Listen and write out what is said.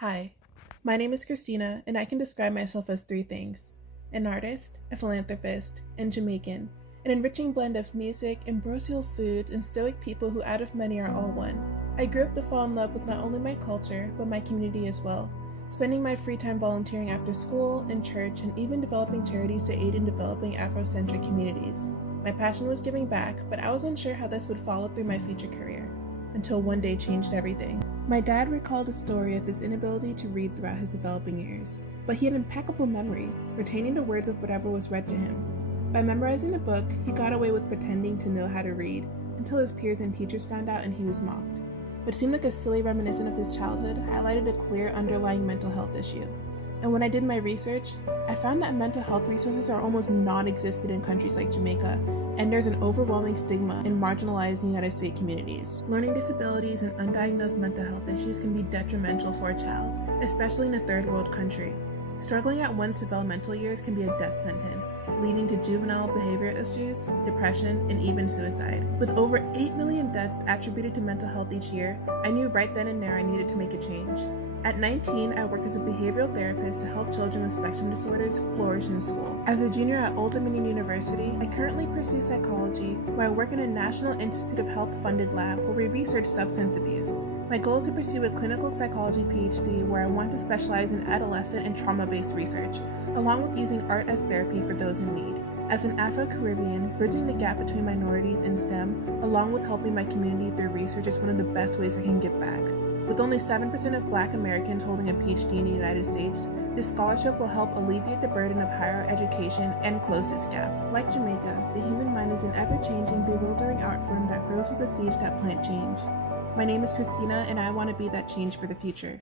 Hi, my name is Christina, and I can describe myself as three things: an artist, a philanthropist, and Jamaican, an enriching blend of music, ambrosial foods, and stoic people who out of many are all one. I grew up to fall in love with not only my culture, but my community as well, spending my free time volunteering after school, in church, and even developing charities to aid in developing Afrocentric communities. My passion was giving back, but I was unsure how this would follow through my future career, until one day changed everything. My dad recalled a story of his inability to read throughout his developing years, but he had impeccable memory, retaining the words of whatever was read to him. By memorizing a book, he got away with pretending to know how to read, until his peers and teachers found out and he was mocked. What seemed like a silly reminiscence of his childhood highlighted a clear underlying mental health issue. And when I did my research, I found that mental health resources are almost non-existent in countries like Jamaica, and there's an overwhelming stigma in marginalized United States communities. Learning disabilities and undiagnosed mental health issues can be detrimental for a child, especially in a third world country. Struggling at one's developmental years can be a death sentence, leading to juvenile behavioral issues, depression, and even suicide. With over 8 million deaths attributed to mental health each year, I knew right then and there I needed to make a change. At 19, I worked as a behavioral therapist to help children with spectrum disorders flourish in school. As a junior at Old Dominion University, I currently pursue psychology, where I work in a National Institute of Health-funded lab where we research substance abuse. My goal is to pursue a clinical psychology PhD where I want to specialize in adolescent and trauma-based research, along with using art as therapy for those in need. As an Afro-Caribbean, bridging the gap between minorities in STEM, along with helping my community through research, is one of the best ways I can give back. With only 7% of Black Americans holding a PhD in the United States, this scholarship will help alleviate the burden of higher education and close this gap. Like Jamaica, the human mind is an ever-changing, bewildering art form that grows with the seeds that plant change. My name is Christina, and I want to be that change for the future.